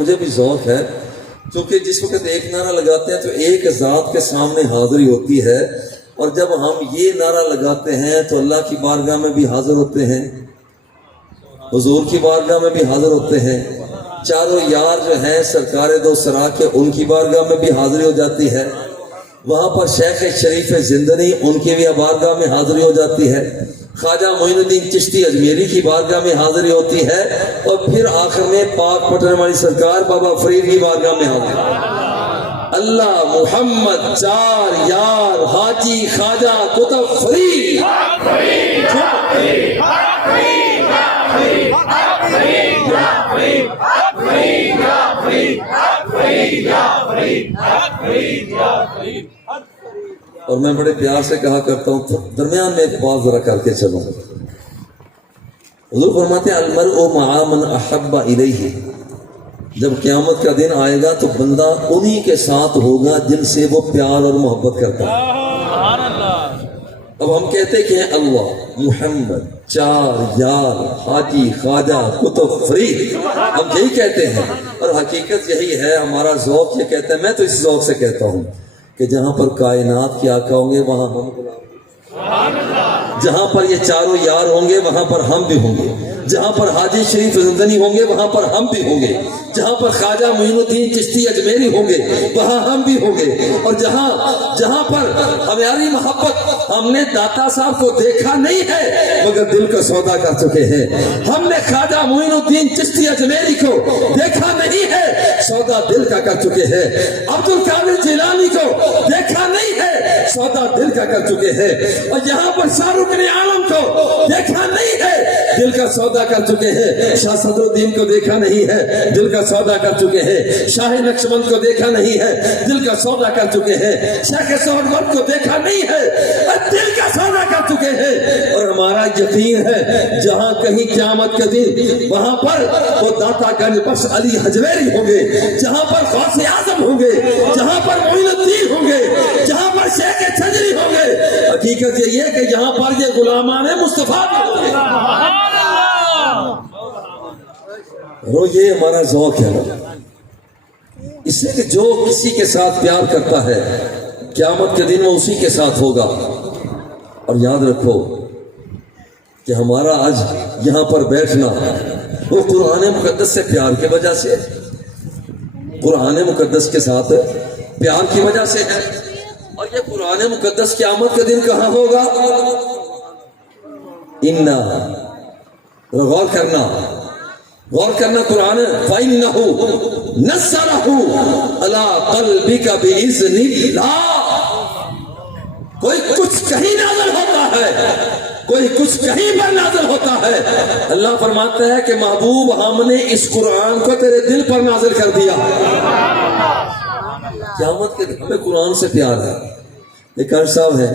مجھے بھی ذوق ہے، کیونکہ جس وقت ایک نعرہ لگاتے ہیں تو ایک ذات کے سامنے حاضری ہوتی ہے، اور جب ہم یہ نعرہ لگاتے ہیں تو اللہ کی بارگاہ میں بھی حاضر ہوتے ہیں، حضور کی بارگاہ میں بھی حاضر ہوتے ہیں، چاروں یار جو ہیں سرکار دو سرا کے ان کی بارگاہ میں بھی حاضری ہو جاتی ہے، وہاں پر شیخ شریف زندنی ان کی بھی بارگاہ میں حاضری ہو جاتی ہے، خواجہ معین الدین چشتی اجمیری کی بارگاہ میں حاضری ہوتی ہے، اور پھر آخر میں پاک پٹن والی سرکار بابا فرید کی بارگاہ میں حاضری۔ اللہ محمد چار یار حاجی خواجہ قطب فرید، اور میں بڑے پیار سے کہا کرتا ہوں درمیان میں ایک بات ذرا کر کے چلوں۔ حضور فرماتے ہیں المرء مع من احب الیہ، جب قیامت کا دن آئے گا تو بندہ انہی کے ساتھ ہوگا جن سے وہ پیار اور محبت کرتا ہے۔ اب ہم کہتے کہ ہیں اللہ محمد چار یار حاجی خواجہ قطب فرید، ہم یہی کہتے ہیں، اور حقیقت یہی ہے، ہمارا ذوق یہ کہتا ہے، میں تو اس ذوق سے کہتا ہوں کہ جہاں پر کائنات کے آقا ہوں گے وہاں ہم غلام، جہاں پر یہ چاروں یار ہوں گے وہاں پر ہم بھی ہوں گے، جہاں پر حاجی شریف زندنی ہوں گے وہاں پر ہم بھی ہوں گے، جہاں پر خواجہ معین الدین چشتی اجمیری ہوں گے وہاں ہم بھی ہوں گے، اور جہاں پر ہماری محبت، ہم نے داتا صاحب کو دیکھا نہیں ہے مگر دل کا سودا کر چکے ہیں، ہم نے خواجہ معین الدین چشتی اجمیری کو دیکھا نہیں ہے، سودا دل کا کر چکے ہیں، عبد القادر جیلانی کو دیکھا نہیں ہے، سودا دل کا کر چکے ہیں، اور یہاں پر شاہ رخ عالم کو دیکھا نہیں ہے، دل کا سودا کر چکے ہیں، شاہ صدر الدین کو دیکھا نہیں ہے، دل کا سودا کر چکے ہیں، شاہ نقشبند کو دیکھا نہیں ہے، دل کا سودا کر چکے ہیں، شیخ سہروردی کو دیکھا نہیں ہے، دل کا سودا کر چکے ہیں، اور ہمارا یقین ہے جہاں کہیں قیامت کے دن وہاں پر وہ داتا گنج بخش علی حجویری ہوں گے، جہاں پر غوث اعظم ہوں گے، جہاں پر معین الدین ہوں گے، جہاں پر شیخ چھجری ہوں گے، حقیقت یہ ہے کہ یہاں پر یہ غلامان مصطفیٰ ہوں گے۔ رو یہ ہمارا ذوق ہے، اس لیے کہ جو کسی کے ساتھ پیار کرتا ہے قیامت کے دن وہ اسی کے ساتھ ہوگا۔ اور یاد رکھو کہ ہمارا آج یہاں پر بیٹھنا وہ قرآن مقدس سے پیار کی وجہ سے، قرآن مقدس کے ساتھ پیار کی وجہ سے ہے، اور یہ قرآن مقدس قیامت کے دن کہاں ہوگا؟ غور کرنا قرآن فَإِنَّهُ نَزَّلَهُ عَلَىٰ قَلْبِكَ بِإِذْنِ اللَّهِ، کوئی کچھ کہیں نازل ہوتا ہے، کوئی کچھ کہیں پر نازل ہوتا ہے، اللہ فرماتا ہے کہ محبوب ہم نے اس قرآن کو تیرے دل پر نازل کر دیا۔ قیامت کے دن ہمیں قرآن سے پیار ہے۔ ایک عرض صاحب ہے،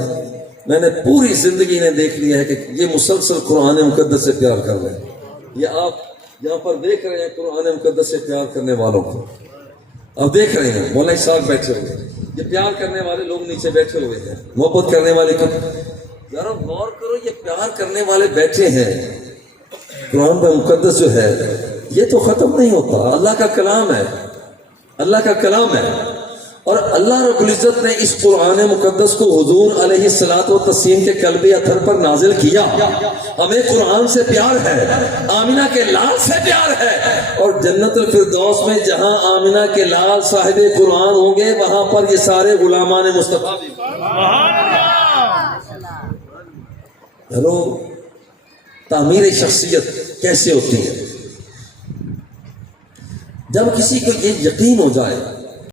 میں نے پوری زندگی نے دیکھ لیا ہے کہ یہ مسلسل قرآن مقدس سے پیار کر رہے ہیں، یہ آپ یہاں پر دیکھ رہے ہیں قرآن مقدس سے پیار کرنے والوں کو، اب دیکھ رہے ہیں مولانا صاحب بیٹھے ہوئے ہیں، یہ پیار کرنے والے لوگ نیچے بیٹھے ہوئے ہیں، محبت کرنے والے کو ذرا غور کرو، یہ پیار کرنے والے بیٹھے ہیں، قرآن مقدس جو ہے یہ تو ختم نہیں ہوتا، اللہ کا کلام ہے، اللہ کا کلام ہے، اور اللہ رب العزت نے اس قرآن مقدس کو حضور علیہ الصلوۃ والتسلیم کے قلب اطہر پر نازل کیا۔ ہمیں قرآن سے پیار ہے، آمینہ کے لال سے پیار ہے، اور جنت الفردوس میں جہاں آمینہ کے لال صاحب قرآن ہوں گے وہاں پر یہ سارے غلامان مصطفیٰ بھی۔ ہلو، تعمیر شخصیت کیسے ہوتی ہے؟ جب کسی کو یہ یقین ہو جائے